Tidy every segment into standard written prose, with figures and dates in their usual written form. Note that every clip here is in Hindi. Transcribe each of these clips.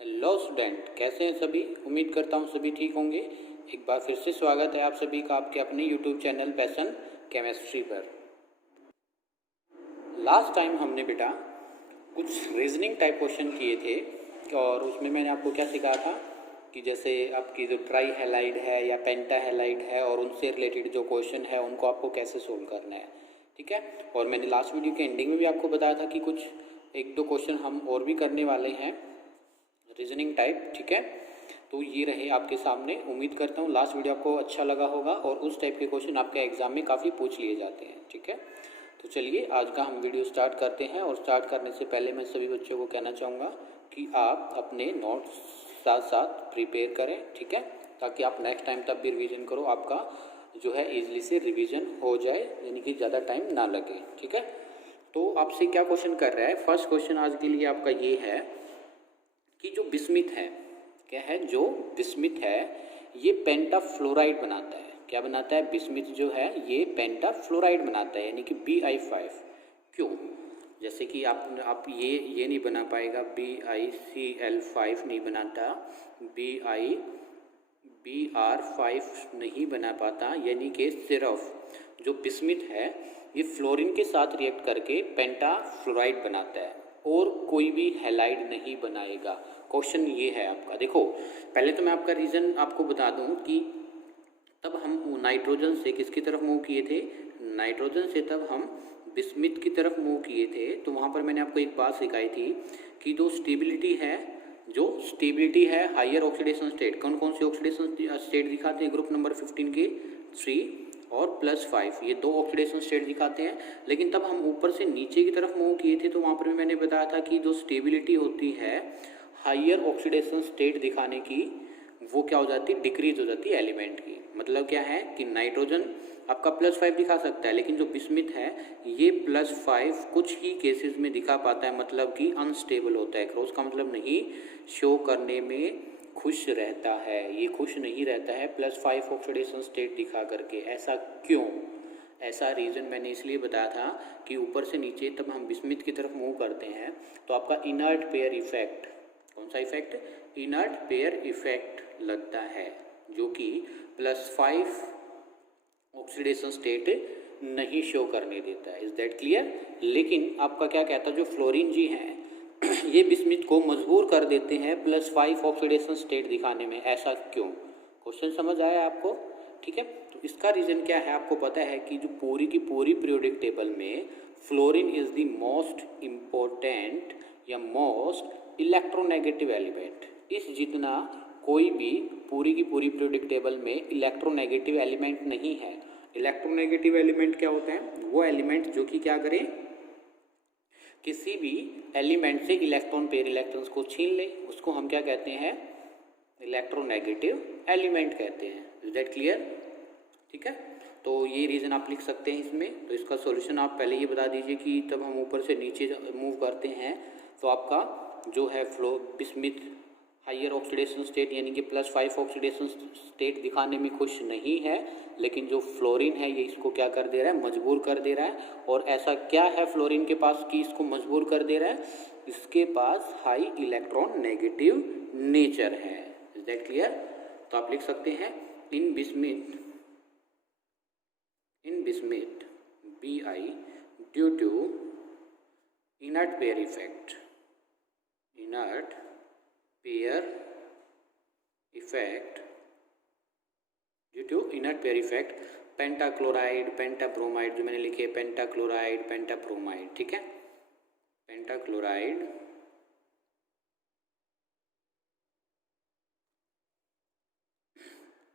हेलो स्टूडेंट, कैसे हैं सभी। उम्मीद करता हूँ सभी ठीक होंगे। एक बार फिर से स्वागत है आप सभी का आपके अपने यूट्यूब चैनल पैशन केमिस्ट्री पर। लास्ट टाइम हमने बेटा कुछ रीजनिंग टाइप क्वेश्चन किए थे और उसमें मैंने आपको क्या सिखाया था कि जैसे आपकी जो ट्राई हैलाइड है या पेंटा हैलाइड है और उनसे रिलेटेड जो क्वेश्चन है उनको आपको कैसे सोल्व करना है। ठीक है। और मैंने लास्ट वीडियो के एंडिंग में भी आपको बताया था कि कुछ एक दो क्वेश्चन हम और भी करने वाले हैं रीजनिंग टाइप। ठीक है। तो ये रहे आपके सामने। उम्मीद करता हूँ लास्ट वीडियो आपको अच्छा लगा होगा और उस टाइप के क्वेश्चन आपके एग्जाम में काफ़ी पूछ लिए जाते हैं। ठीक है। तो चलिए आज का हम वीडियो स्टार्ट करते हैं और स्टार्ट करने से पहले मैं सभी बच्चों को कहना चाहूँगा कि आप अपने नोट्स साथ साथ प्रिपेयर करें। ठीक है। ताकि आप नेक्स्ट टाइम तब भी रिवीजन करो, आपका जो है ईजिली से रिवीजन हो जाए, यानी कि ज़्यादा टाइम ना लगे। ठीक है। तो आपसे क्या क्वेश्चन कर रहा है, फर्स्ट क्वेश्चन आज के लिए आपका ये है कि जो बिस्मिथ है, क्या है, जो बिस्मिथ है ये पेंटाफ्लोराइड बनाता है। क्या बनाता है? बिस्मिथ जो है ये पेंटाफ्लोराइड बनाता है, यानी कि Bi5। क्यों? जैसे कि आप ये नहीं बना पाएगा, BiCl5 नहीं बनाता, Br5 नहीं बना पाता, यानी कि सिर्फ जो बिस्मिथ है ये फ्लोरीन के साथ रिएक्ट करके पेंटाफ्लोराइड बनाता है और कोई भी हैलाइड नहीं बनाएगा। क्वेश्चन ये है आपका। देखो पहले तो मैं आपका रीज़न आपको बता दूं कि तब हम नाइट्रोजन से किसकी तरफ मूव किए थे, नाइट्रोजन से तब हम बिस्मिथ की तरफ मूव किए थे। तो वहाँ पर मैंने आपको एक बात सिखाई थी कि जो स्टेबिलिटी है हायर ऑक्सीडेशन स्टेट, कौन कौन से ऑक्सीडेशन स्टेट दिखाते हैं ग्रुप नंबर 15 के 3 और +5, ये दो ऑक्सीडेशन स्टेट दिखाते हैं। लेकिन तब हम ऊपर से नीचे की तरफ मूव किए थे तो वहाँ पर भी मैंने बताया था कि जो स्टेबिलिटी होती है हायर ऑक्सीडेशन स्टेट दिखाने की, वो क्या हो जाती है, डिक्रीज हो जाती है एलिमेंट की। मतलब क्या है कि नाइट्रोजन आपका +5 दिखा सकता है, लेकिन जो बिस्मिथ है ये +5 कुछ ही केसेस में दिखा पाता है, मतलब कि अनस्टेबल होता है। क्रॉस का मतलब नहीं शो करने में खुश रहता है, ये खुश नहीं रहता है +5 ऑक्सीडेशन स्टेट दिखा करके। ऐसा क्यों? ऐसा रीज़न मैंने इसलिए बताया था कि ऊपर से नीचे तब हम बिस्मिथ की तरफ मूव करते हैं तो आपका इनर्ट पेयर इफेक्ट, कौन सा इफेक्ट, इनर्ट पेयर इफेक्ट लगता है, जो कि +5 ऑक्सीडेशन स्टेट नहीं शो करने देता है। Is that clear? लेकिन आपका क्या कहता है, जो फ्लोरीन जी हैं ये बिस्मिथ को मजबूर कर देते हैं +5 ऑक्सीडेशन स्टेट दिखाने में। ऐसा क्यों? क्वेश्चन समझ आया आपको? ठीक है। तो इसका रीज़न क्या है, आपको पता है कि जो पूरी की पूरी पीरियोडिक टेबल में fluorine is the most important या मोस्ट इलेक्ट्रोनेगेटिव एलिमेंट। इस जितना कोई भी पूरी की पूरी पीरियोडिक टेबल में इलेक्ट्रोनेगेटिव एलिमेंट नहीं है। इलेक्ट्रोनेगेटिव एलिमेंट क्या होता है? वो एलिमेंट जो कि क्या करें, किसी भी एलिमेंट से इलेक्ट्रॉन पेयर इलेक्ट्रॉन्स को छीन ले, उसको हम क्या कहते हैं, इलेक्ट्रोनेगेटिव एलिमेंट कहते हैं। Is that clear? ठीक है। तो ये रीज़न आप लिख सकते हैं इसमें। तो इसका सॉल्यूशन आप पहले ये बता दीजिए कि तब हम ऊपर से नीचे मूव करते हैं तो आपका जो है बिस्मिथ हायर ऑक्सीडेशन स्टेट यानी कि +5 ऑक्सीडेशन स्टेट दिखाने में खुश नहीं है, लेकिन जो फ्लोरीन है ये इसको क्या कर दे रहा है, मजबूर कर दे रहा है। और ऐसा क्या है फ्लोरीन के पास कि इसको मजबूर कर दे रहा है, इसके पास हाई इलेक्ट्रॉन नेगेटिव नेचर है। Is that clear? तो आप लिख सकते हैं इन bismuth Bi due to inert pair effect due to inert pair effect pentachloride pentabromide, जो मैंने लिखे पेंटाक्लोराइड पेंटाब्रोमाइड। ठीक है। पेंटाक्लोराइड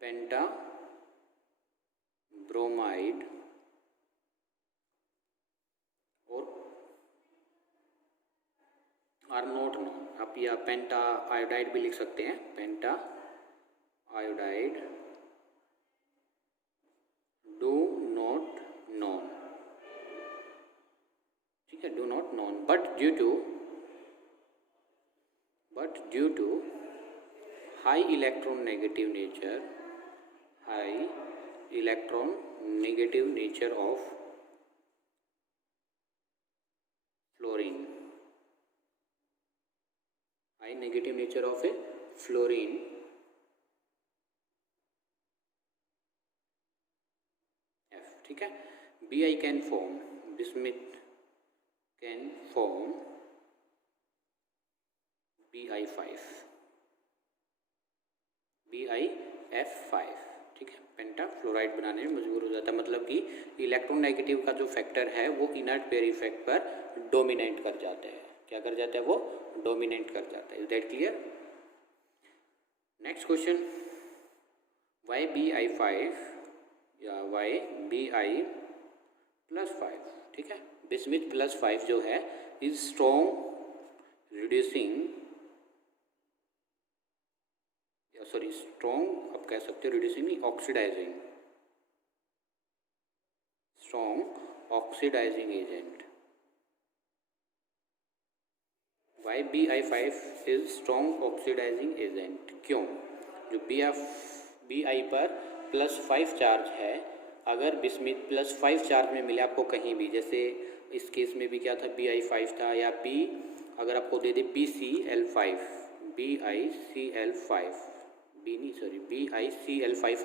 पेंटाब्रोमाइड और आर नॉट नोन। आप या पेंटा आयोडाइड भी लिख सकते हैं, penta iodide do not known. ठीक है, do not known but due to high electron negative nature of fluorine, I negative nature of a fluorine F, ठीक है। Bi can form, bismuth can form Bi5, BiF5, ठीक है। पेंटाफ्लोराइड बनाने में मजबूर हो जाता है, मतलब कि इलेक्ट्रोनेगेटिव का जो फैक्टर है वो इनर्ट पेयर इफेक्ट पर डोमिनेट कर जाता है। क्या कर जाता है? वो डोमिनेट कर जाता है। Is that clear? Next question, why Bi5 या वाई Bi+5, ठीक है। बिस्मिथ +5 जो है is strong reducing, sorry strong आप कह सकते हो, रिड्यूसिंग नहीं, oxidising, strong oxidising agent. Why Bi5 is strong oxidising agent, क्यों? जो Bi पर +5 चार्ज है, अगर बिस्मिथ +5 चार्ज में मिले आपको कहीं भी, जैसे इस केस में भी क्या था, Bi5 था, या B अगर आपको दे दे BiCl5, BiCl5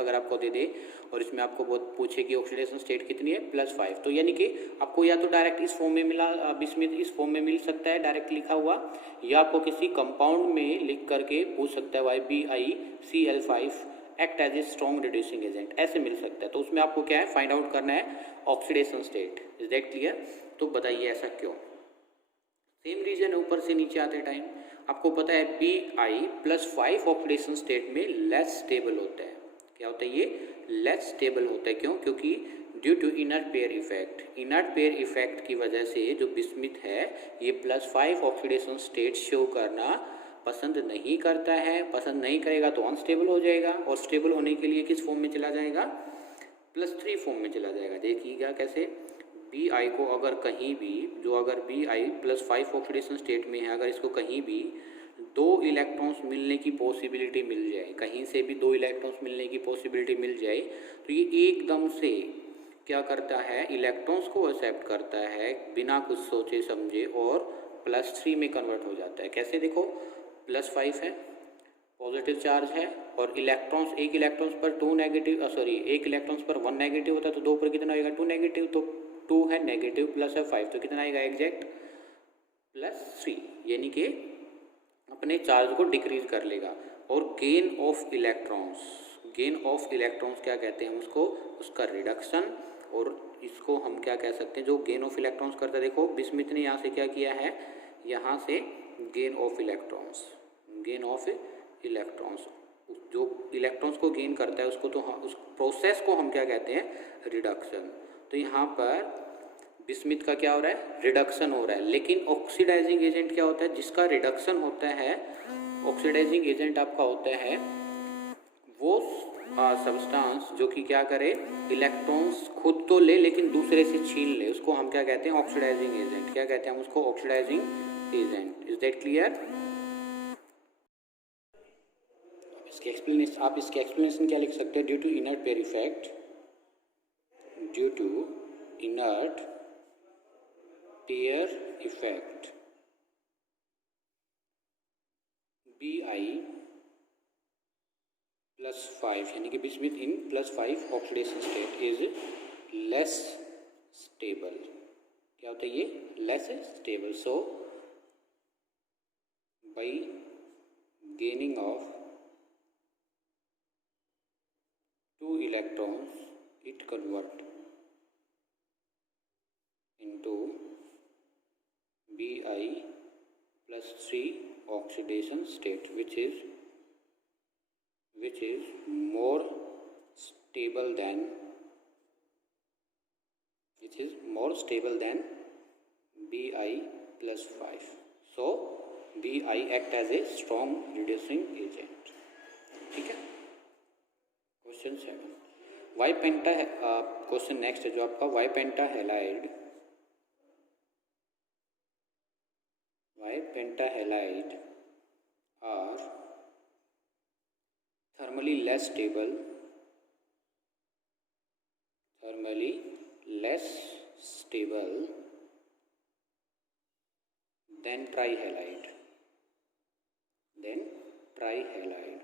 अगर आपको दे दे और इसमें आपको बहुत पूछे कि ऑक्सीडेशन स्टेट कितनी है, +5, तो यानी कि आपको या तो डायरेक्ट इस फॉर्म में मिला, बिस्मिथ इस फॉर्म में मिल सकता है डायरेक्ट लिखा हुआ, या आपको किसी कंपाउंड में लिख करके पूछ सकता है why BiCl5 act as a strong reducing agent, ऐसे मिल सकता है। तो उसमें आपको क्या है, फाइंड आउट करना है oxidation state. Is that clear? तो बताइए ऐसा क्यों? सेम रीजन है, ऊपर से नीचे आते टाइम आपको पता है Bi+5 ऑक्सीडेशन स्टेट में लेस स्टेबल होता है। क्या होता है? ये लेस स्टेबल होता है। क्यों? क्योंकि due to inert pair effect, inert pair effect की वजह से जो बिस्मिथ है ये +5 ऑक्सीडेशन स्टेट शो करना पसंद नहीं करता है। पसंद नहीं करेगा तो अनस्टेबल हो जाएगा, और स्टेबल होने के लिए किस फॉर्म में चला जाएगा? +3 फॉर्म में चला जाएगा। देखिएगा कैसे, Bi को अगर कहीं भी, जो अगर Bi+5 ऑक्सीडेशन स्टेट में है, अगर इसको कहीं भी 2 इलेक्ट्रॉन्स मिलने की पॉसिबिलिटी मिल जाए, कहीं से भी 2 इलेक्ट्रॉन्स मिलने की पॉसिबिलिटी मिल जाए, तो ये एकदम से क्या करता है, इलेक्ट्रॉन्स को एक्सेप्ट करता है बिना कुछ सोचे समझे और +3 में कन्वर्ट हो जाता है। कैसे? देखो, +5 है, पॉजिटिव चार्ज है, और इलेक्ट्रॉन्स, एक इलेक्ट्रॉन्स पर 2 नेगेटिव, एक इलेक्ट्रॉन्स पर 1 नेगेटिव होता है, तो 2 पर कितना आएगा? 2 नेगेटिव, तो 2 है नेगेटिव प्लस है 5, तो कितना आएगा एग्जैक्ट? +3, यानी कि अपने चार्ज को डिक्रीज कर लेगा। और gain of electrons, gain of electrons क्या कहते हैं हम उसको? उसका रिडक्शन। और इसको हम क्या कह सकते हैं, जो गेन ऑफ इलेक्ट्रॉन्स करता है, देखो बिस्मिथ ने यहाँ से क्या किया है, यहाँ से gain of electrons, gain of electrons, जो इलेक्ट्रॉन्स को गेन करता है उसको, तो उस प्रोसेस को हम क्या कहते हैं? रिडक्शन। तो यहाँ पर बिस्मिथ का क्या हो रहा है? रिडक्शन हो रहा है। लेकिन ऑक्सीडाइजिंग एजेंट क्या होता है? जिसका रिडक्शन होता है, ऑक्सीडाइजिंग एजेंट आपका होता है वो सब्सटेंस जो कि क्या करे, इलेक्ट्रॉन्स खुद तो ले लेकिन दूसरे से छीन ले, उसको हम क्या कहते हैं? Oxidising agent. क्या कहते हैं हम उसको? Oxidising agent. Is that clear? आप इसके एक्सप्लेनेशन क्या लिख सकते हैं? Due to inert pair effect, due to inert pair effect, Bi+5 यानी कि bismuth in +5 oxidation state is less stable. क्या होता है ये? Less stable. So by gaining of 2 electrons it convert into Bi+3 oxidation state, which is more stable than Bi+5. So Bi act as a strong reducing agent. ठीक है। Question 7, why penta, question next है जो आपका, why penta halide are thermally less stable than trihalide. Trihalide,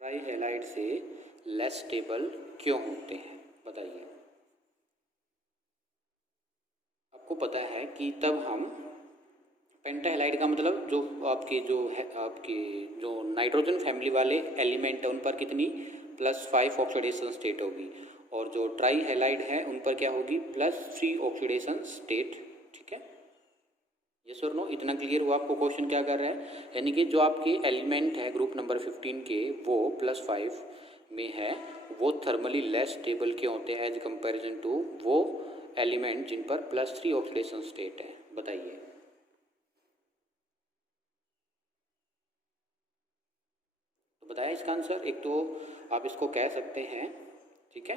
trihalide से लेस स्टेबल क्यों होते हैं बताइए। आपको पता है कि तब हम पेंटाहैलाइड का मतलब जो आपके जो नाइट्रोजन फैमिली वाले एलिमेंट है उन पर कितनी +5 ऑक्सीडेशन स्टेट होगी, और जो ट्राईहैलाइड है उन पर क्या होगी +3 ऑक्सीडेशन स्टेट। ठीक है, यस और नो, इतना क्लियर हुआ आपको क्वेश्चन क्या कर रहा है। यानी कि जो आपके एलिमेंट है ग्रुप नंबर 15 के वो +5 में है, वो थर्मली लेस स्टेबल क्यों होते हैं एज कंपैरिजन टू वो एलिमेंट जिन पर +3 ऑक्सीडेशन स्टेट है, बताइए। तो बताया इसका आंसर। एक तो आप इसको कह सकते हैं, ठीक है,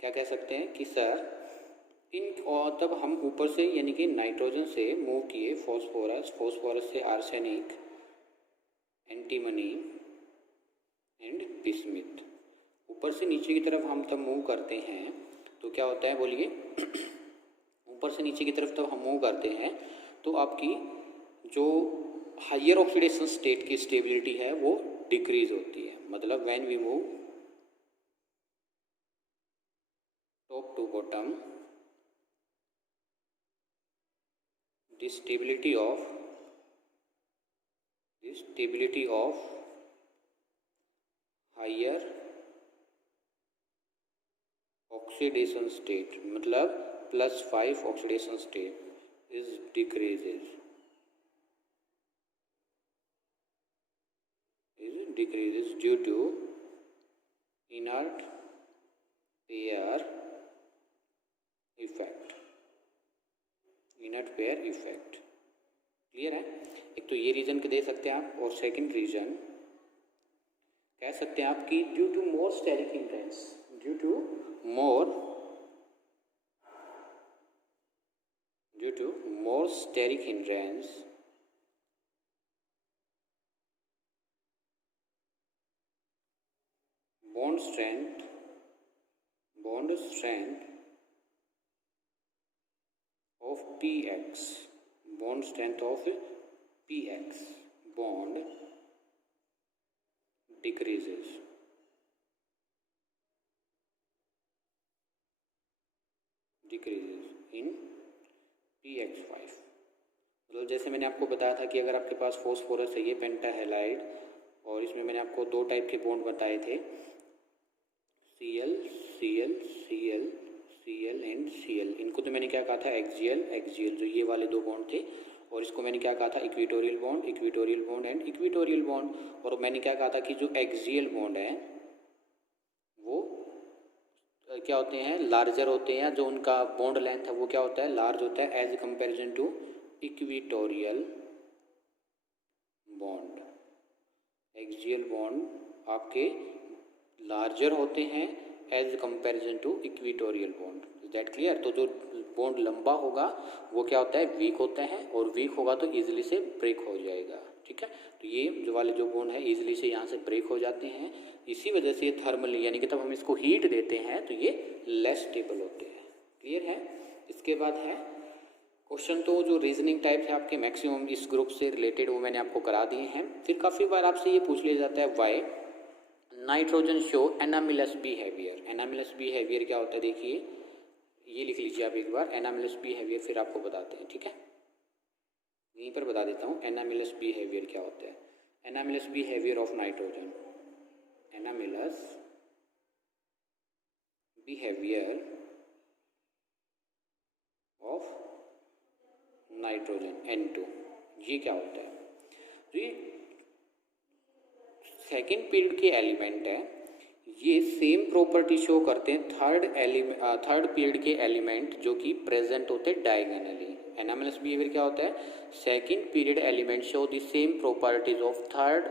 क्या कह सकते हैं कि सर इन, और तब हम ऊपर से यानी कि नाइट्रोजन से मूव किए फॉस्फोरस, फॉस्फोरस से आर्सेनिक, एंटीमनी एंड बिस्मिथ, ऊपर से नीचे की तरफ हम तब मूव करते हैं तो क्या होता है बोलिए। ऊपर से नीचे की तरफ तब हम मूव करते हैं तो आपकी जो हायर ऑक्सीडेशन स्टेट की स्टेबिलिटी है वो डिक्रीज होती है। मतलब when we move top to bottom, the stability of higher oxidation state, मतलब +5 oxidation state is decreases due to inert pair effect, inert pair effect. Clear है। एक तो ये रीजन दे सकते हैं आप, और सेकंड रीजन कह सकते हैं आप कि due to more steric hindrance, due to more steric hindrance bond strength of px, bond strength of px bond decreases in px5। मतलब जैसे मैंने आपको बताया था कि अगर आपके पास फॉस्फोरस है ये पेंटाहैलाइड, और इसमें मैंने आपको दो टाइप के बॉन्ड बताए थे, Cl Cl Cl Cl and Cl। इनको तो मैंने क्या कहा था एक्सियल जो ये वाले दो बॉन्ड थे, और इसको मैंने क्या कहा था equatorial bond and equatorial bond. और मैंने क्या कहा था कि जो एक्सियल बॉन्ड है वो क्या होते हैं लार्जर होते हैं, जो उनका बॉन्ड लेंथ है वो क्या होता है लार्ज होता है as comparison to equatorial bond. Axial bond आपके लार्जर होते हैं as comparison to equatorial bond. Is that clear. तो जो बॉन्ड लंबा होगा वो क्या होता है वीक होता है, और वीक होगा तो इजीली से ब्रेक हो जाएगा। ठीक है, तो ये जो वाले जो बॉन्ड है इजीली से यहाँ से ब्रेक हो जाते हैं, इसी वजह से थर्मली यानी कि तब हम इसको हीट देते हैं तो ये लेस स्टेबल होते हैं। क्लियर है। इसके बाद है क्वेश्चन, तो जो रीजनिंग टाइप है आपके मैक्सिमम इस ग्रुप से रिलेटेड वो मैंने आपको करा दिए हैं। फिर काफ़ी बार आपसे ये पूछ लिया जाता है why nitrogen show anomalous behaviour. Anomalous behaviour क्या होता है देखिए, ये लिख लीजिए आप एक बार एनामिलस बिहेवियर, फिर आपको बताते हैं। ठीक है, यहीं पर बता देता हूँ एनामिलस बिहेवियर क्या होता है। Anomalous behaviour of nitrogen, anomalous behaviour of nitrogen N2, ये क्या होता है। तो ये सेकेंड पीरियड के एलिमेंट है, ये सेम प्रॉपर्टी शो करते हैं थर्ड पीरियड के एलिमेंट जो कि प्रेजेंट होते हैं डायगोनली। एनामिलस बिहेवियर क्या होता है, second period element show the same properties of third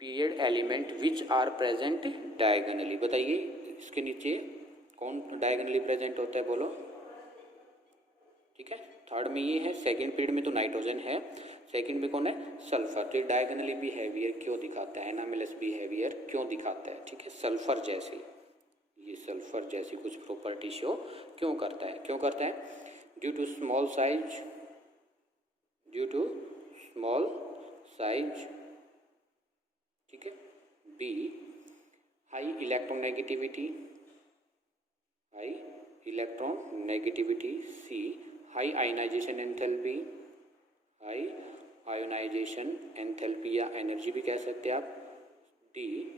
period element which are present diagonally. बताइए इसके नीचे कौन डायगोनली प्रेजेंट होता है बोलो। ठीक है, थर्ड में ये है, सेकेंड पीरियड में तो नाइट्रोजन है, सेकंड में कौन है सल्फर। तो डायगोनली बिहेवियर क्यों दिखाता है, एनामिलस बिहेवियर क्यों दिखाता है। ठीक है, सल्फर जैसे, ये सल्फर जैसी कुछ प्रॉपर्टी शो क्यों करता है, ड्यू टू स्मॉल साइज, ठीक है। B, high electronegativity, high electronegativity. C, high ionization enthalpy, high ionization enthalpy या एनर्जी भी कह सकते हैं आप। D,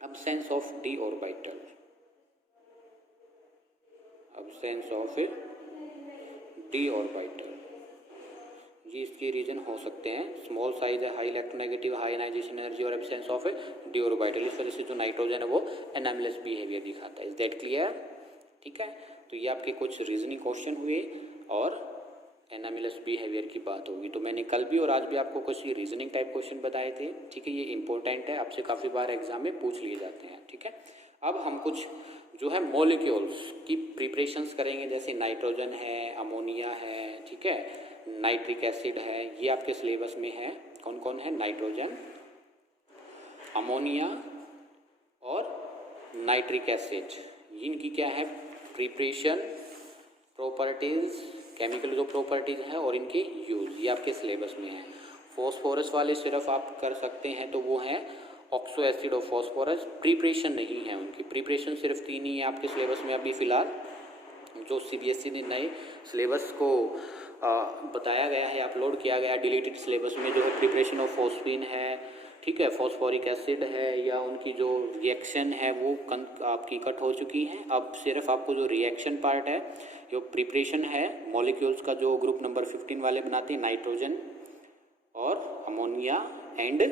absence of d orbital, absence of d orbital। ये इसके रीजन हो सकते हैं। स्मॉल साइज है, high electronegative, high ionisation energy और एब्सेंस ऑफ डी ऑर्बिटल। इस वजह से जो नाइट्रोजन है वो एनामलेस बिहेवियर दिखाता है। Is that clear? ठीक है, तो ये आपके कुछ रीजनिंग क्वेश्चन हुए और एनामिलस बिहेवियर की बात होगी। तो मैंने कल भी और आज भी आपको कुछ रीजनिंग टाइप क्वेश्चन बताए थे, ठीक है। ये इंपॉर्टेंट है, आपसे काफ़ी बार एग्जाम में पूछ लिए जाते हैं, ठीक है। अब हम कुछ जो है मॉलिक्यूल्स की प्रिपरेशंस करेंगे, जैसे नाइट्रोजन है, अमोनिया है, ठीक है, नाइट्रिक एसिड है। ये आपके सिलेबस में है। कौन कौन है? नाइट्रोजन, अमोनिया और नाइट्रिक एसिड। इनकी क्या है प्रिपरेशन, प्रॉपर्टीज, केमिकल जो प्रॉपर्टीज हैं और इनके यूज, ये आपके सिलेबस में है। फॉस्फोरस वाले सिर्फ आप कर सकते हैं तो वो है ऑक्सो एसिड और फॉस्फोरस। प्रिपरेशन नहीं है उनकी, प्रिपरेशन सिर्फ 3 ही है आपके सिलेबस में अभी फ़िलहाल। जो सीबीएसई ने नए सिलेबस को बताया गया है, अपलोड किया गया डिलीटेड सिलेबस में, जो है प्रिपरेशन ऑफ फॉस्फीन है, ठीक है, फॉस्फोरिक एसिड है, या उनकी जो रिएक्शन है वो आपकी कट हो चुकी है। अब सिर्फ आपको जो रिएक्शन पार्ट है, जो प्रिपरेशन है मॉलिक्यूल्स का, जो ग्रुप नंबर 15 वाले बनाते हैं, नाइट्रोजन और अमोनिया एंड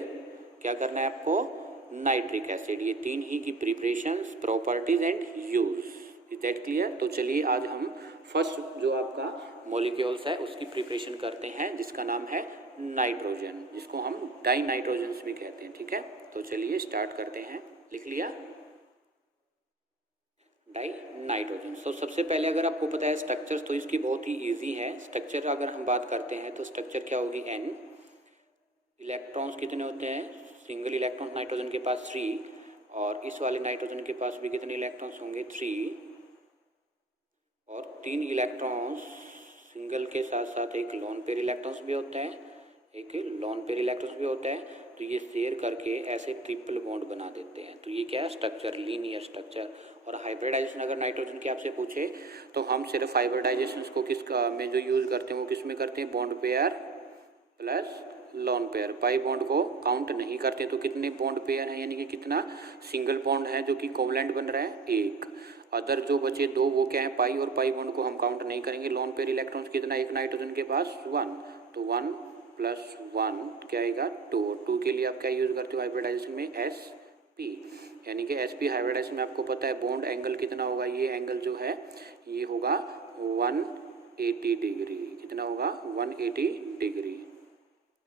क्या करना है आपको, नाइट्रिक एसिड। ये 3 ही की preparations, properties and use. Is that clear? तो चलिए आज हम फर्स्ट जो आपका मॉलिक्यूल्स है उसकी प्रिपरेशन करते हैं, जिसका नाम है नाइट्रोजन, जिसको हम डाई नाइट्रोजन्स भी कहते हैं, ठीक है। तो चलिए स्टार्ट करते हैं। लिख लिया? Die nitrogen. तो सबसे पहले अगर आपको पता है स्ट्रक्चर्स, तो इसकी बहुत ही इजी है। स्ट्रक्चर अगर हम बात करते हैं तो स्ट्रक्चर क्या होगी, एन। इलेक्ट्रॉन्स कितने होते हैं? सिंगल इलेक्ट्रॉन नाइट्रोजन के पास 3, और इस वाले नाइट्रोजन के पास भी कितने इलेक्ट्रॉन्स होंगे, 3, और 3 इलेक्ट्रॉन्स सिंगल के साथ साथ एक लोन पेयर इलेक्ट्रॉन्स भी होता है, एक लोन पेयर इलेक्ट्रॉन्स भी होता है। तो ये शेयर करके ऐसे ट्रिपल बॉन्ड बना देते हैं। तो ये क्या है, स्ट्रक्चर, लीनियर स्ट्रक्चर। और हाइब्रिडाइजेशन अगर नाइट्रोजन के आपसे पूछे तो हम सिर्फ हाइब्रिडाइजेशन को किस में जो यूज़ करते हैं वो किस में करते हैं, bond pair plus lone pair. Pi bond को काउंट नहीं करते। तो कितने बॉन्ड पेयर हैं, यानी कि कितना सिंगल बॉन्ड है जो कि कोवलेंट बन रहा है, 1। अदर जो बचे 2 वो क्या है, पाई, और पाई बॉन्ड को हम काउंट नहीं करेंगे। लोन पेयर इलेक्ट्रॉन्स कितना, एक नाइट्रोजन के पास 1, तो 1 + 1 क्या आएगा, 2। 2 के लिए आप क्या यूज़ करते हो हाइब्रिडाइजेशन में, sp, यानी कि sp हाइब्रिडाइजेशन में आपको पता है बॉन्ड एंगल कितना होगा, ये एंगल जो है ये होगा 180 डिग्री। कितना होगा, 180 डिग्री।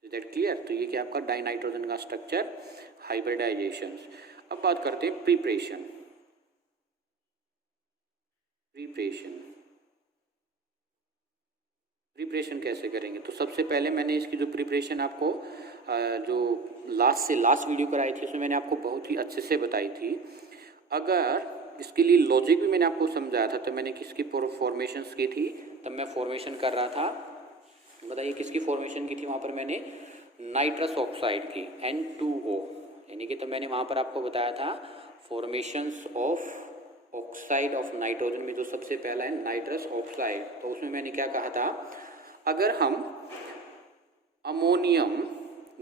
Is that clear? तो ये क्या आपका डाई नाइट्रोजन का स्ट्रक्चर, हाइब्रिडाइजेशन। अब बात करते हैं प्रिपरेशन। प्रिपरेशन कैसे करेंगे? तो सबसे पहले मैंने इसकी जो प्रिपरेशन आपको जो लास्ट वीडियो कराई थी उसमें मैंने आपको बहुत ही अच्छे से बताई थी। अगर इसके लिए लॉजिक भी मैंने आपको समझाया था। तो मैंने किसकी फॉर्मेशंस की थी, तब मैं फॉर्मेशन कर रहा था, बताइए किसकी फॉर्मेशन की थी वहाँ पर मैंने, नाइट्रस ऑक्साइड की, N2O, यानी कि तो मैंने वहाँ पर आपको बताया था formations of oxide of nitrogen में जो सबसे पहला है नाइट्रस ऑक्साइड। तो उसमें मैंने क्या कहा था, अगर हम ammonium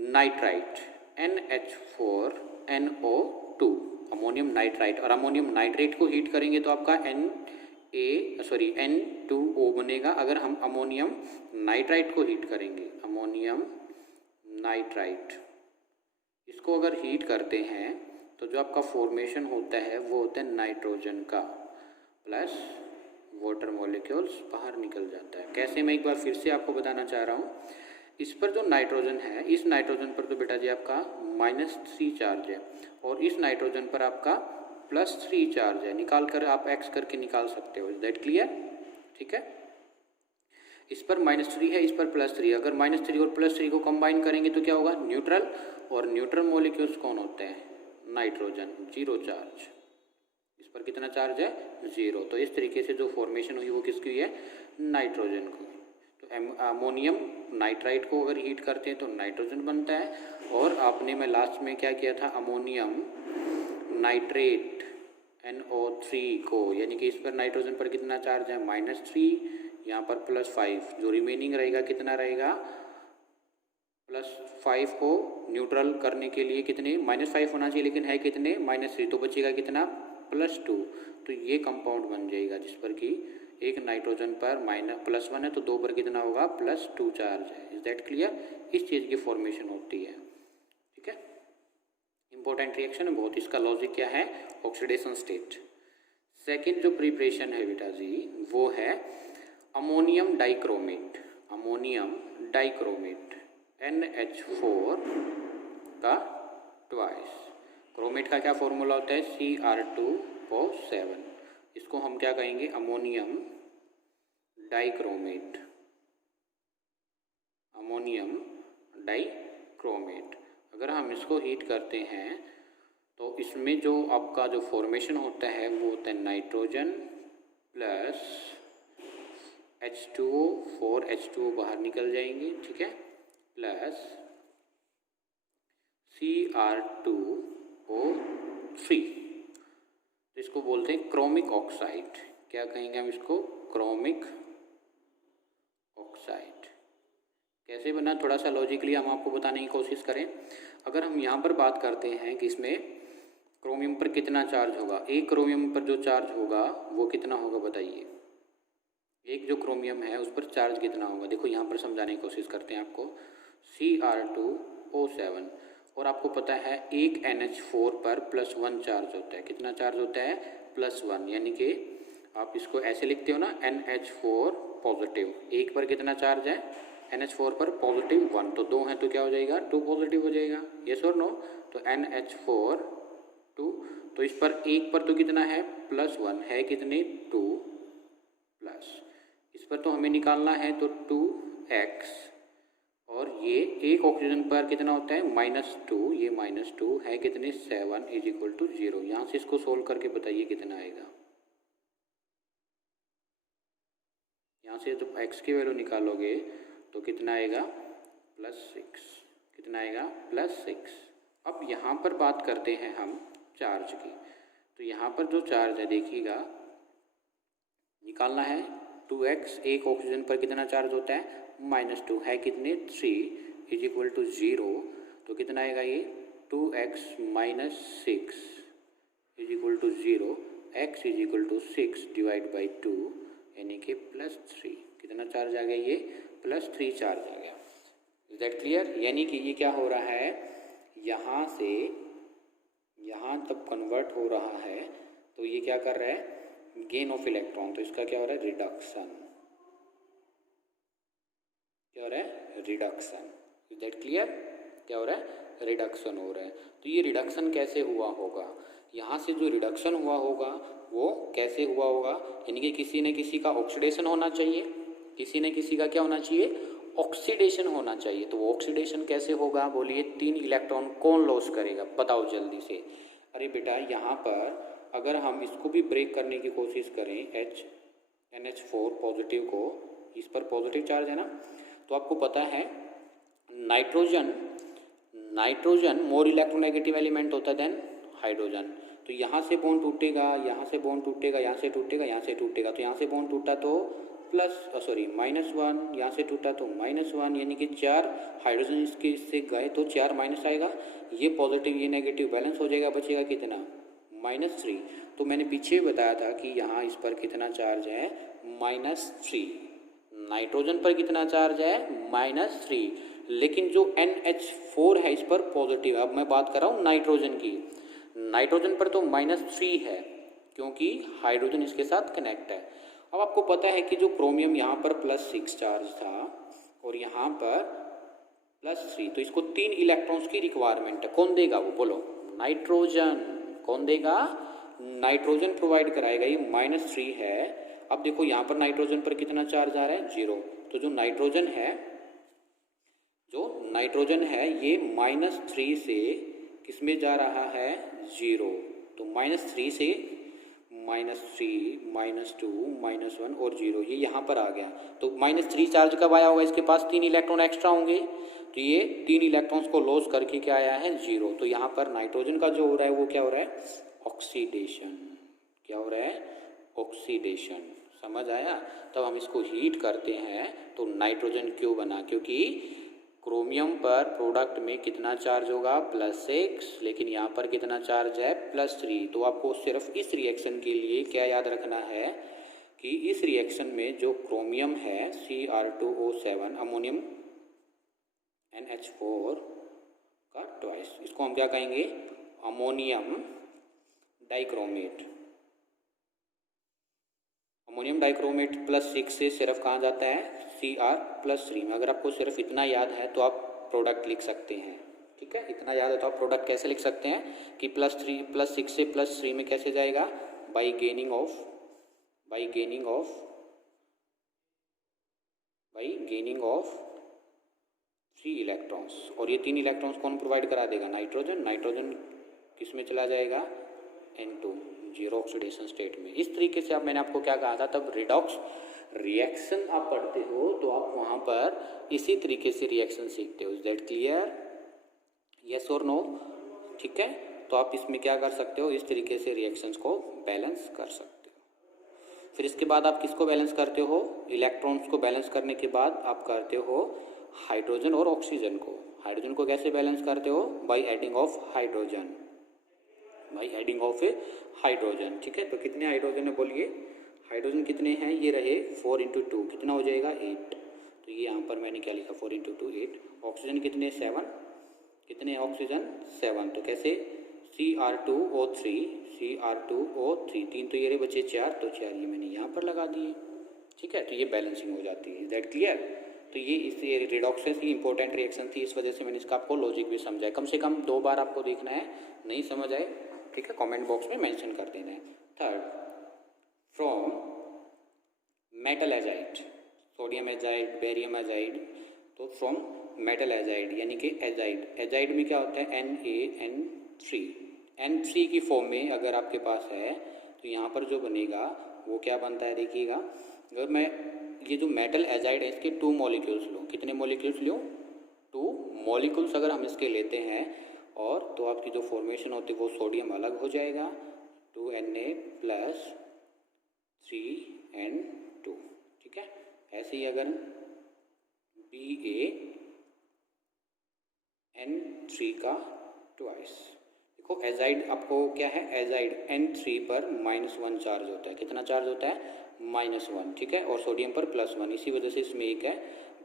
nitrite NH4NO2, ammonium nitrite और अमोनियम नाइट्रेट को हीट करेंगे तो आपका N2O बनेगा। अगर हम अमोनियम नाइट्राइट को हीट करेंगे, अमोनियम नाइट्राइट, इसको अगर हीट करते हैं तो जो आपका फॉर्मेशन होता है वो होता है नाइट्रोजन का प्लस वाटर मॉलिक्यूल्स बाहर निकल जाता है। कैसे, मैं एक बार फिर से आपको बताना चाह रहा हूँ। इस पर जो नाइट्रोजन है, इस नाइट्रोजन पर तो बेटा जी आपका -3 चार्ज है, और इस नाइट्रोजन पर आपका +3 चार्ज है। निकाल कर आप x करके निकाल सकते हो। Is that clear? ठीक है, इस पर -3 है, इस पर +3। अगर -3 और +3 को कंबाइन करेंगे तो क्या होगा, न्यूट्रल। और न्यूट्रल मॉलिक्यूल्स कौन होते हैं, नाइट्रोजन, 0 चार्ज। इस पर कितना चार्ज है, 0। तो इस तरीके से जो फॉर्मेशन हुई वो किसकी हुई है, नाइट्रोजन को। तो अमोनियम नाइट्राइड को अगर हीट करते हैं तो नाइट्रोजन बनता है। और आपने मैं लास्ट में क्या किया था, अमोनियम नाइट्रेट NO3 को, यानी कि इस पर नाइट्रोजन पर कितना चार्ज है, -3, यहाँ पर +5, जो रिमेनिंग रहेगा कितना रहेगा, +5 को न्यूट्रल करने के लिए कितने, -5 होना चाहिए, लेकिन है कितने, -3, तो बचेगा कितना, +2। तो ये कंपाउंड बन जाएगा जिस पर कि एक नाइट्रोजन पर +1 है तो 2 पर कितना होगा, +2 चार्ज है। Is that clear? इस चीज़ की फॉर्मेशन होती है। ठीक है, इंपॉर्टेंट रिएक्शन है बहुत। इसका लॉजिक क्या है, ऑक्सीडेशन स्टेट। सेकेंड जो प्रिपरेशन है बेटा जी, वो है ammonium dichromate. Ammonium dichromate NH4 का ट्वाइस। क्रोमेट का क्या फॉर्मूला होता है, Cr2O7। इसको हम क्या कहेंगे, अमोनियम डाइक्रोमेट। अमोनियम डाइक्रोमेट अगर हम इसको हीट करते हैं तो इसमें जो आपका जो फॉर्मेशन होता है वो होता है नाइट्रोजन प्लस H2O, 4H2O बाहर निकल जाएंगे, ठीक है, प्लस Cr2O3। तो इसको बोलते हैं क्रोमिक ऑक्साइड। क्या कहेंगे हम इसको, क्रोमिक ऑक्साइड। कैसे बना, थोड़ा सा लॉजिकली हम आपको बताने की कोशिश करें। अगर हम यहाँ पर बात करते हैं कि इसमें क्रोमियम पर कितना चार्ज होगा, एक क्रोमियम पर जो चार्ज होगा वो कितना होगा बताइए, एक जो क्रोमियम है उस पर चार्ज कितना होगा। देखो यहाँ पर समझाने की कोशिश करते हैं आपको, Cr2O7 और आपको पता है एक NH4 पर +1 चार्ज होता है। कितना चार्ज होता है, +1, यानी कि आप इसको ऐसे लिखते हो ना, NH4 पॉजिटिव। एक पर कितना चार्ज है, NH4 पर +1, तो 2 है तो क्या हो जाएगा, 2 पॉजिटिव हो जाएगा, यस और नो। तो NH4 2, तो इस पर एक पर तो कितना है, +1 है, कितने 2 प्लस, इस पर तो हमें निकालना है तो 2x, और ये एक ऑक्सीजन पर कितना होता है, -2, ये -2 है कितने 7 = 0। यहाँ से इसको सोल्व करके बताइए कितना आएगा। यहाँ से जब x की वैल्यू निकालोगे तो कितना आएगा, +6। कितना आएगा, +6। अब यहाँ पर बात करते हैं हम चार्ज की। तो यहाँ पर जो चार्ज है देखिएगा, निकालना है 2x, एक ऑक्सीजन पर कितना चार्ज होता है, -2 है कितने 3 = 0। तो कितना आएगा ये, 2x - 6 = 0, x = 6 / 2 यानी कि +3। कितना चार्ज आ गया, ये +3 चार्ज आ गया। Is that clear? यानी कि ये क्या हो रहा है, यहाँ से यहाँ तब कन्वर्ट हो रहा है तो ये क्या कर रहा है, गेन ऑफ इलेक्ट्रॉन। तो इसका क्या हो रहा है, रिडक्शन। क्या हो रहा है, रिडक्शन। Is that clear? क्या हो रहा है, रिडक्शन हो रहा है। तो ये रिडक्शन कैसे हुआ होगा, यहाँ से जो रिडक्शन हुआ होगा वो कैसे हुआ होगा, यानी कि किसी न किसी का ऑक्सीडेशन होना चाहिए, किसी न किसी का क्या होना चाहिए, ऑक्सीडेशन होना चाहिए। तो वो ऑक्सीडेशन कैसे होगा, बोलिए 3 इलेक्ट्रॉन कौन लॉस करेगा, बताओ जल्दी से। अरे बेटा यहाँ पर अगर हम इसको भी ब्रेक करने की कोशिश करें, NH4 पॉजिटिव को, इस पर पॉजिटिव चार्ज है ना, तो आपको पता है नाइट्रोजन मोर इलेक्ट्रोनेगेटिव एलिमेंट होता है देन हाइड्रोजन। तो यहाँ से बॉन्ड टूटेगा, यहाँ से बॉन्ड टूटेगा, यहाँ से टूटेगा, यहाँ से टूटेगा। तो यहाँ से बॉन्ड टूटा तो -1, यहाँ से टूटा तो -1, यानी कि 4 हाइड्रोजन इससे गए तो 4 माइनस आएगा, ये पॉजिटिव ये नेगेटिव बैलेंस हो जाएगा, बचेगा कितना, -3। तो मैंने पीछे बताया था कि यहाँ इस पर कितना चार्ज है, -3। नाइट्रोजन पर कितना चार्ज है, -3, लेकिन जो NH4 है इस पर पॉजिटिव। अब मैं बात कर रहा हूँ नाइट्रोजन की, नाइट्रोजन पर तो -3 है क्योंकि हाइड्रोजन इसके साथ कनेक्ट है। अब आपको पता है कि जो क्रोमियम यहाँ पर +6 चार्ज था और यहाँ पर +3, तो इसको 3 इलेक्ट्रॉन्स की रिक्वायरमेंट है। कौन देगा वो, बोलो, नाइट्रोजन। कौन देगा, नाइट्रोजन प्रोवाइड कराएगा। ये -3 है। अब देखो यहाँ पर नाइट्रोजन पर कितना चार्ज आ रहा है, 0। तो जो नाइट्रोजन है ये -3 से किस में जा रहा है, 0। तो -3 से -3 -2 -1 और 0, ये यहाँ पर आ गया। तो -3 चार्ज कब आया होगा, इसके पास 3 इलेक्ट्रॉन एक्स्ट्रा होंगे, तो ये 3 इलेक्ट्रॉन्स को लॉस करके क्या आया है 0। तो यहाँ पर नाइट्रोजन का जो हो रहा है वो क्या हो रहा है, ऑक्सीडेशन। क्या हो रहा है, ऑक्सीडेशन। समझ आया। तब हम इसको हीट करते हैं तो नाइट्रोजन क्यों बना, क्योंकि क्रोमियम पर प्रोडक्ट में कितना चार्ज होगा +6, लेकिन यहाँ पर कितना चार्ज है +3। तो आपको सिर्फ इस रिएक्शन के लिए क्या याद रखना है कि इस रिएक्शन में जो क्रोमियम है Cr2O7 अमोनियम NH4 का ट्वाइस, इसको हम क्या कहेंगे, अमोनियम डाइक्रोमेट। अमोनियम डाइक्रोमेट +6 से सिर्फ कहाँ जाता है Cr+3 में। अगर आपको सिर्फ इतना याद है तो आप प्रोडक्ट लिख सकते हैं। ठीक है, इतना याद है तो आप प्रोडक्ट कैसे लिख सकते हैं कि +6 से +3 में कैसे जाएगा, बाई गेनिंग ऑफ 3 इलेक्ट्रॉन्स। और ये 3 इलेक्ट्रॉन्स कौन प्रोवाइड करा देगा, नाइट्रोजन। नाइट्रोजन किस में चला जाएगा, N2, जीरो ऑक्सीडेशन स्टेट में। इस तरीके से मैंने आपको क्या कहा था, तब रिडॉक्स रिएक्शन आप पढ़ते हो तो आप वहाँ पर इसी तरीके से रिएक्शन सीखते हो। इज दैट क्लियर, यस और नो। ठीक है, तो आप इसमें क्या कर सकते हो, इस तरीके से रिएक्शंस को बैलेंस कर सकते हो। फिर इसके बाद आप किसको बैलेंस करते हो, इलेक्ट्रॉन्स को बैलेंस करने के बाद आप करते हो हाइड्रोजन और ऑक्सीजन को। हाइड्रोजन को कैसे बैलेंस करते हो, बाई एडिंग ऑफ हाइड्रोजन, ठीक है। तो कितने हाइड्रोजन है बोलिए, हाइड्रोजन कितने हैं, ये रहे 4 × 2, कितना हो जाएगा 8। तो ये यहाँ पर मैंने क्या लिखा, 4 × 2 8। ऑक्सीजन कितने 7, कितने ऑक्सीजन 7। तो कैसे Cr2O3, 3 तो ये रहे बचे 4, तो 4 ये मैंने यहाँ पर लगा दिए। ठीक है, तो ये बैलेंसिंग हो जाती है। That clear. तो ये इस रिडॉक्सेस की इंपॉर्टेंट रिएक्शन थी, इस वजह से मैंने इसका आपको लॉजिक भी समझाया। कम से कम 2 बार आपको देखना है, नहीं समझ आए ठीक है कमेंट बॉक्स में मेंशन कर देना है। Third, from metal azide, sodium azide, barium azide, तो फ्रॉम मेटल एजाइड यानी कि एजाइड। एजाइड में क्या होता है, NaN3। N3 की फॉर्म में अगर आपके पास है तो यहाँ पर जो बनेगा वो क्या बनता है, देखिएगा। अगर मैं ये जो मेटल एजाइड है इसके 2 मॉलिक्यूल्स लूँ, कितने मॉलिक्यूल्स लूँ, 2 मॉलिक्यूल्स अगर हम इसके लेते हैं, और तो आपकी जो फॉर्मेशन होती है वो सोडियम अलग हो जाएगा, 2Na + 3N2। ठीक है, ऐसे ही अगर BaN3 का ट्वाइस, देखो एजाइड आपको क्या है, एजाइड N3 पर -1 चार्ज होता है, कितना चार्ज होता है -1। ठीक है, और सोडियम पर +1, इसी वजह से इसमें एक है।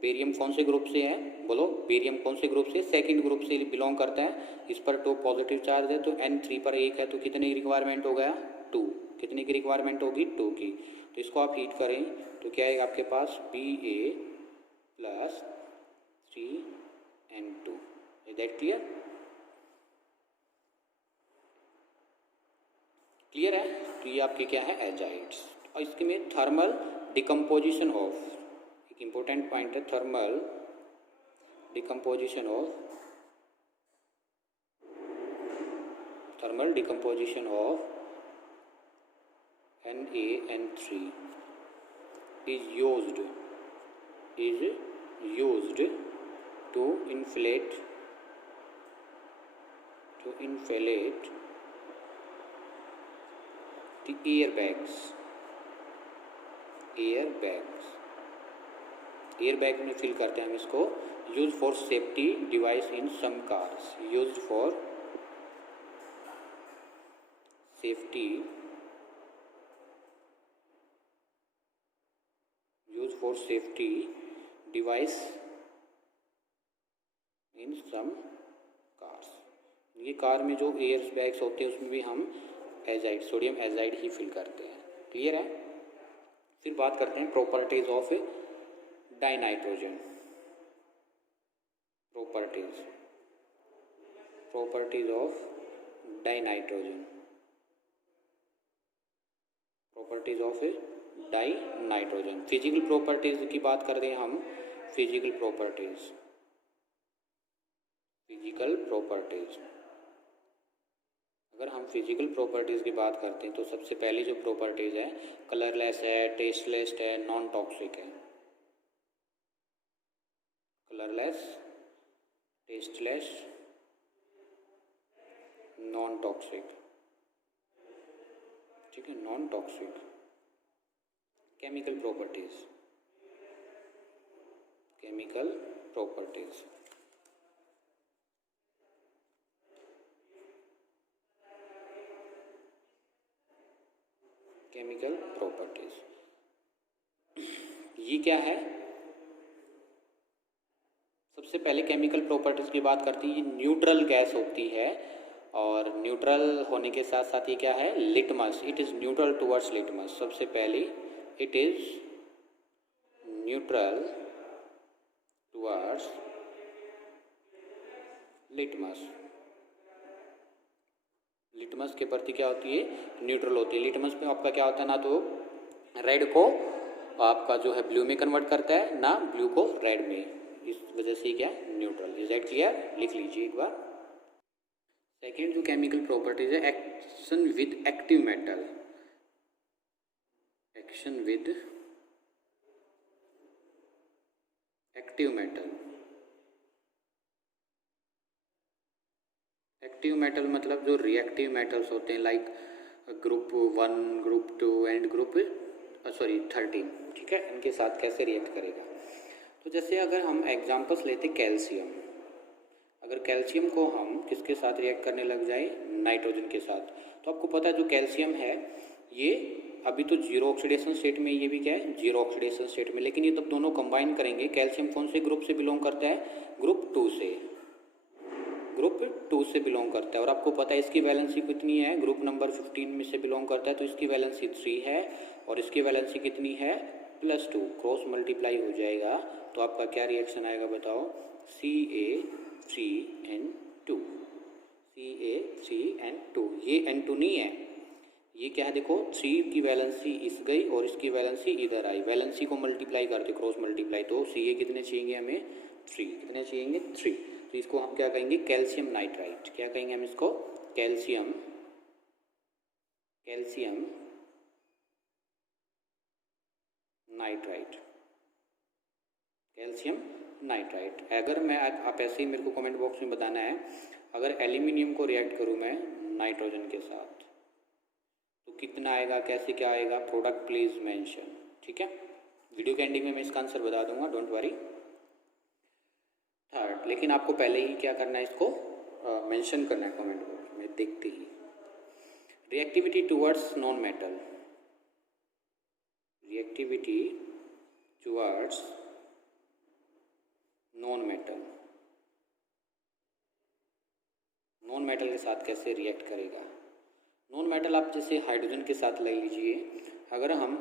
बेरियम कौन से ग्रुप से है, बोलो, बेरियम कौन से ग्रुप से, सेकंड ग्रुप से बिलोंग करता है। इस पर 2 पॉजिटिव चार्ज है, तो N3 पर 1 है, तो कितने की रिक्वायरमेंट हो गया 2, कितने की रिक्वायरमेंट होगी 2 की। तो इसको आप हीट करें तो क्या है आपके पास Ba + 3N2। Is that clear, clear है। तो ये आपके क्या है एजाइड्स। और इसके में थर्मल डिकम्पोजिशन ऑफ, एक इम्पोर्टेंट पॉइंट है, thermal decomposition of NaN3 is used to inflate the airbags में फिल करते हैं हम इसको। Use for safety device in some cars, use for safety device in some cars. ये कार में जो एयर बैग्स होते हैं उसमें भी हम एजाइड, सोडियम एजाइड ही फिल करते हैं। क्लियर है। फिर बात करते हैं properties of dinitrogen. Properties of dinitrogen. Physical properties की बात कर रहे हैं हम, फिजिकल प्रॉपर्टीज अगर हम फिजिकल प्रॉपर्टीज़ की बात करते हैं तो सबसे पहली जो प्रॉपर्टीज़ है, कलरलेस है, टेस्टलेस है, नॉन टॉक्सिक है। कलरलेस, टेस्टलेस, नॉन टॉक्सिक, ठीक है, non toxic. Chemical properties, chemical properties, chemical properties, ये क्या है? सबसे पहले केमिकल प्रॉपर्टीज की बात करती है, ये न्यूट्रल गैस होती है और न्यूट्रल होने के साथ साथ ये क्या है? Litmus, it is neutral towards litmus. सबसे पहले it is neutral towards litmus. Litmus के प्रति क्या होती है? न्यूट्रल होती है। लिटमस में आपका क्या होता है, ना तो रेड को आपका जो है ब्लू में कन्वर्ट करता है, ना ब्लू को रेड में, इस वजह से क्या है? न्यूट्रल। Is that clear? लिख लीजिए एक बार। सेकेंड जो केमिकल प्रॉपर्टीज है, action with active metal. Action with active metal. Active metal मतलब जो रिएक्टिव मेटल्स होते हैं, like group 1, group 2 and group 13, ठीक है, इनके साथ कैसे रिएक्ट करेगा। तो जैसे अगर हम एग्जांपल्स लेते कैल्शियम, अगर कैल्शियम को हम किसके साथ रिएक्ट करने लग जाए? नाइट्रोजन के साथ। तो आपको पता है जो कैल्शियम है ये अभी तो जीरो ऑक्सीडेशन स्टेट में, ये भी क्या है? जीरो ऑक्सीडेशन स्टेट में। लेकिन ये जब दोनों कंबाइन करेंगे, कैल्शियम कौन से ग्रुप से बिलोंग करता है? ग्रुप 2 से, ग्रुप 2 से बिलोंग करता है। और आपको पता है इसकी वैलेंसी कितनी है? ग्रुप नंबर 15 में से बिलोंग करता है, तो इसकी वैलेंसी 3 है और इसकी वैलेंसी कितनी है? +2। क्रॉस मल्टीप्लाई हो जाएगा तो आपका क्या रिएक्शन आएगा बताओ? Ca3N2, Ca3N2। ये N2 नहीं है, ये क्या है? देखो 3 की वैलेंसी इस गई और इसकी वैलेंसी इधर आई, वैलेंसी को मल्टीप्लाई करते, क्रॉस मल्टीप्लाई, तो Ca कितने चाहिए हमें? 3। कितने चाहिए? 3। तो इसको हम क्या कहेंगे? Calcium nitrite. क्या कहेंगे हम इसको? Calcium nitrite. Calcium nitrite. अगर मैं आप ऐसे ही मेरे को कमेंट बॉक्स में बताना है, अगर एल्यूमिनियम को रिएक्ट करूँ मैं नाइट्रोजन के साथ तो कितना आएगा, कैसे क्या आएगा? प्रोडक्ट प्लीज मेंशन, ठीक है। वीडियो के एंडिंग में मैं इसका आंसर बता दूंगा, डोंट वरी। थर्ड, लेकिन आपको पहले ही क्या करना है? इसको मेंशन करना है कमेंट बॉक्स में, देखते ही। Reactivity towards non metal, reactivity towards non metal, non metal के साथ कैसे रिएक्ट करेगा? नॉन मेटल आप जैसे हाइड्रोजन के साथ ले लीजिए, अगर हम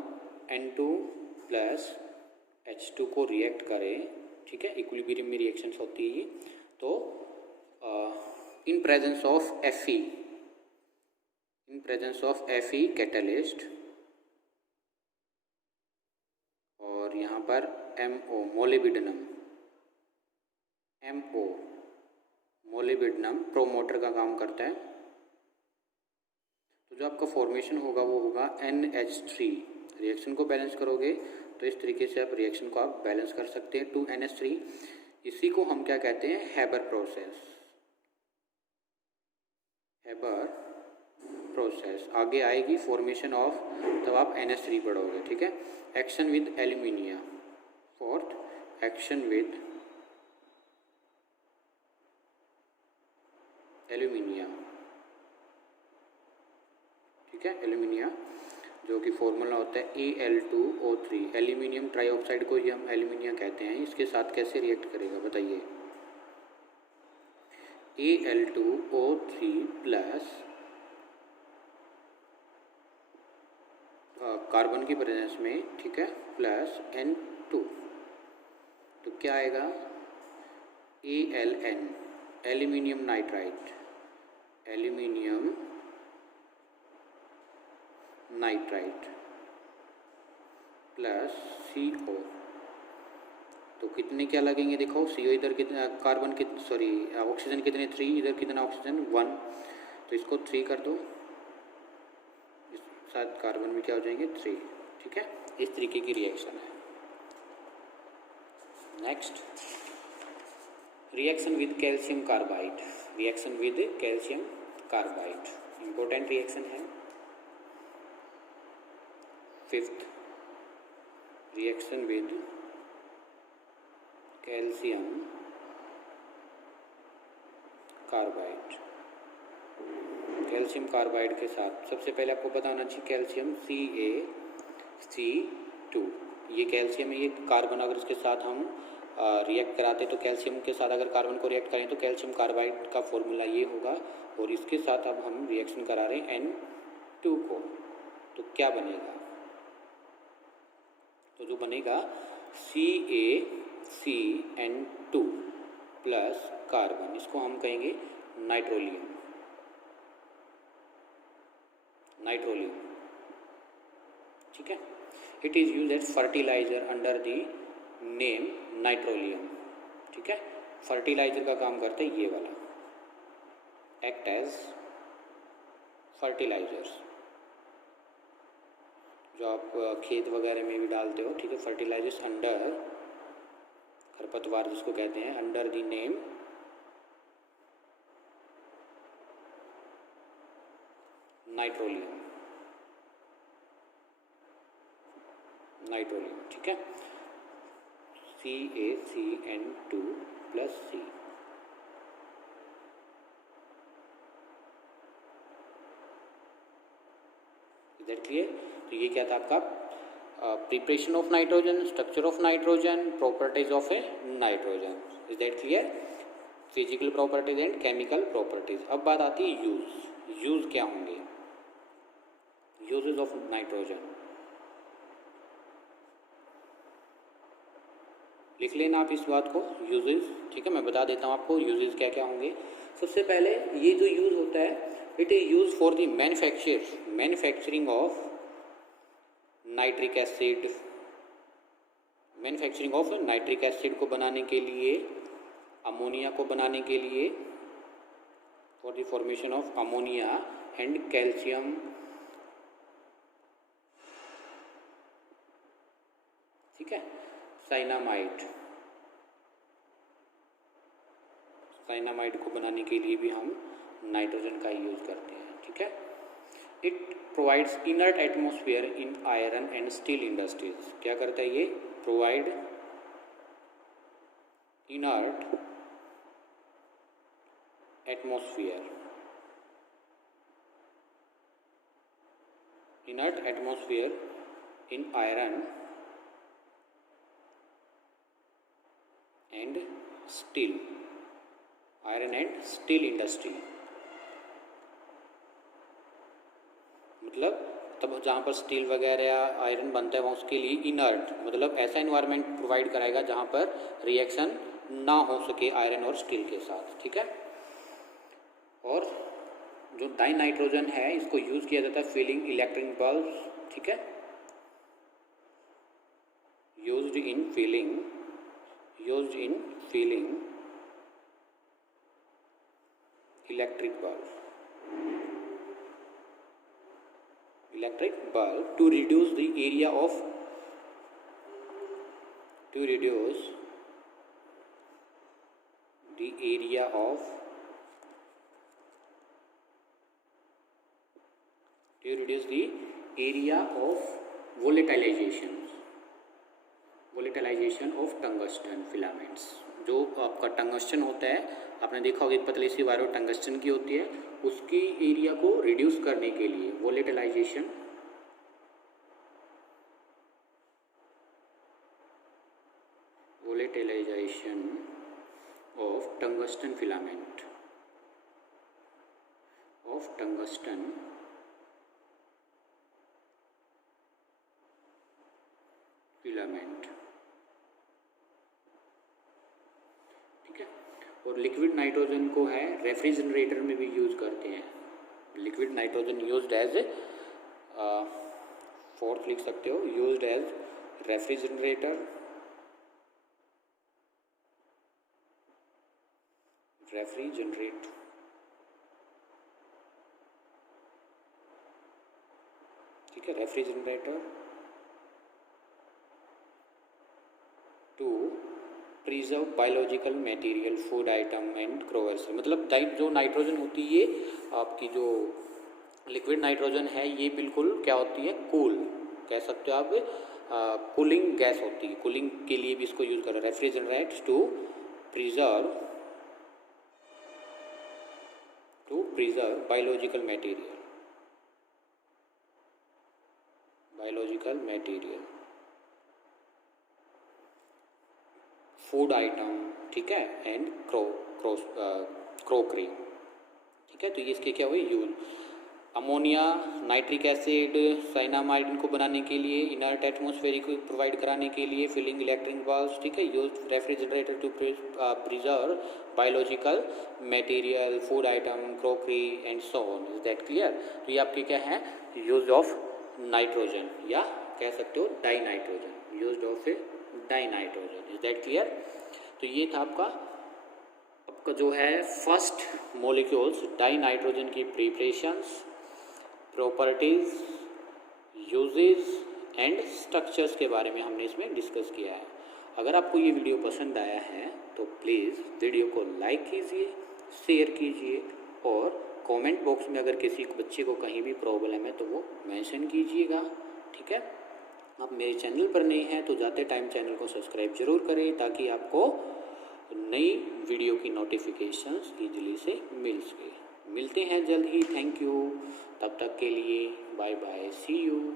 N2 + H2 को रिएक्ट करें, ठीक है, इक्विलिब्रियम में रिएक्शंस होती है, तो in presence of Fe, in presence of Fe catalyst, और यहाँ पर MO molybdenum, MO molybdenum promoter का काम करता है। तो जो आपका फॉर्मेशन होगा वो होगा NH3। रिएक्शन को बैलेंस करोगे तो इस तरीके से आप रिएक्शन को आप बैलेंस कर सकते हैं, 2NH3। इसी को हम क्या कहते हैं? Haber process. हैबर प्रोसेस आगे आएगी फॉर्मेशन ऑफ, तब आप NH3 पढ़ोगे, ठीक है। Action with alumina. Fourth, action with alumina, ठीक है, एल्यूमिनिया, जो कि फॉर्मूला होता है Al2O3। एल्यूमिनियम ट्राइऑक्साइड को ही हम एल्यूमिनिया कहते हैं। इसके साथ कैसे रिएक्ट करेगा बताइए? Al2O3 प्लस कार्बन की प्रेजेंस में, ठीक है, प्लस N2, तो क्या आएगा? Aln, aluminium nitrite, aluminium nitrite plus CO। तो कितने क्या लगेंगे? देखो CO इधर कितना, कार्बन कितना, सॉरी ऑक्सीजन कितने? 3, इधर कितना ऑक्सीजन? 1। तो इसको 3 कर दो, इस साथ कार्बन में क्या हो जाएंगे 3, ठीक है। इस तरीके की रिएक्शन है। Next, reaction with calcium carbide. Reaction with calcium carbide important reaction है। Fifth, reaction with calcium carbide. Calcium carbide के साथ सबसे पहले आपको पता होना चाहिए कैल्शियम CaC2, ये कैल्शियम है, ये कार्बन अगर इसके साथ हम रिएक्ट कराते तो कैल्शियम के साथ अगर कार्बन को रिएक्ट करें तो कैल्शियम कार्बाइड का फॉर्मूला ये होगा, और इसके साथ अब हम रिएक्शन करा रहे हैं N2 को, तो क्या बनेगा, तो जो बनेगा CaCN2 प्लस कार्बन, इसको हम कहेंगे नाइट्रोलियम। नाइट्रोलियम, ठीक है। It is use as fertiliser under the name nitrolim, ठीक है। फर्टिलाइजर का काम करते हैं ये वाला, एक्ट एज फर्टिलाइजर्स, जो आप खेत वगैरह में भी डालते हो, ठीक है। फर्टिलाइजर्स अंडर, खरपतवार जिसको कहते हैं, अंडर द नेम नाइट्रोलियम। नाइट्रोलियम, ठीक है। CaCN2 plus C। Is that clear? तो ये क्या था आपका preparation of nitrogen, structure of nitrogen, properties of A nitrogen. Is that clear? Physical properties and chemical properties. अब बात आती है यूज। यूज क्या होंगे? यूजेस ऑफ नाइट्रोजन लिख लेना आप इस बात को, यूजेस, ठीक है। मैं बता देता हूँ आपको यूजेस क्या क्या होंगे। सबसे पहले ये जो यूज होता है, it is use for the manufacturing of nitric acid. Manufacturing of nitric acid को बनाने के लिए, अमोनिया को बनाने के लिए, for the formation of ammonia and calcium, ठीक है। साइनामाइड, साइनामाइड को बनाने के लिए भी हम नाइट्रोजन का यूज करते हैं, ठीक है। It provides inert atmosphere in iron and steel industries. क्या करता है ये? Provide inert atmosphere, inert atmosphere in iron and steel, iron and steel industry. मतलब तब जहाँ पर स्टील वगैरह या आयरन बनता है वहाँ उसके लिए इनर्ट, मतलब ऐसा इन्वायरमेंट प्रोवाइड कराएगा जहाँ पर रिएक्शन ना हो सके आयरन और स्टील के साथ, ठीक है। और जो डाई नाइट्रोजन है इसको यूज किया जाता है फिलिंग इलेक्ट्रिक बल्ब्स, ठीक है। Used in filling electric bulb to reduce the area of volatilization of tungsten filaments। जो आपका टंगस्टन होता है, आपने देखा होगा एक पतली सी वायर टंगस्टन की होती है, उसकी एरिया को रिड्यूस करने के लिए वोलेटिलाइजेशन ऑफ टंगस्टन फिलामेंट, ठीक है। और लिक्विड नाइट्रोजन को है रेफ्रिजरेटर में भी यूज करते हैं। Liquid nitrogen used as fourth लिख सकते हो, यूज्ड एज रेफ्रिजरेटर, ठीक है, refrigerator to preserve biological material, food item and क्रोवर्स। मतलब जो नाइट्रोजन होती है, ये आपकी जो लिक्विड नाइट्रोजन है, ये बिल्कुल क्या होती है, कूल कह सकते हो आप, कूलिंग गैस होती है। कूलिंग के लिए भी इसको यूज कर रहे हैं, refrigerant to preserve biological material, food item, ठीक है, एंड क्रोकरी, ठीक है। तो ये इसके क्या हुए use, ammonia, nitric acid, cyanamide, इनको बनाने के लिए, इनर्ट एटमॉस्फेयर को प्रोवाइड कराने के लिए, फिलिंग इलेक्ट्रिक वाल्व्स, ठीक है, use refrigerator to preserve biological material, food item, crockery and so on. Is that clear? तो ये आपके क्या है, यूज ऑफ नाइट्रोजन, या कह सकते हो die nitrogen, use of A die nitrogen. Is that clear? तो ये था आपका जो है फर्स्ट मॉलिक्यूल्स डाई नाइट्रोजन की preparations, properties, uses and structures के बारे में हमने इसमें डिस्कस किया है। अगर आपको ये वीडियो पसंद आया है तो प्लीज़ वीडियो को लाइक कीजिए, शेयर कीजिए, और कमेंट बॉक्स में अगर किसी बच्चे को कहीं भी प्रॉब्लम है तो वो मेंशन कीजिएगा, ठीक है। आप मेरे चैनल पर नए हैं तो जाते टाइम चैनल को सब्सक्राइब जरूर करें, ताकि आपको नई वीडियो की नोटिफिकेशंस ईजिली से मिल सके। मिलते हैं जल्द ही, थैंक यू, तब तक के लिए बाय बाय, सी यू।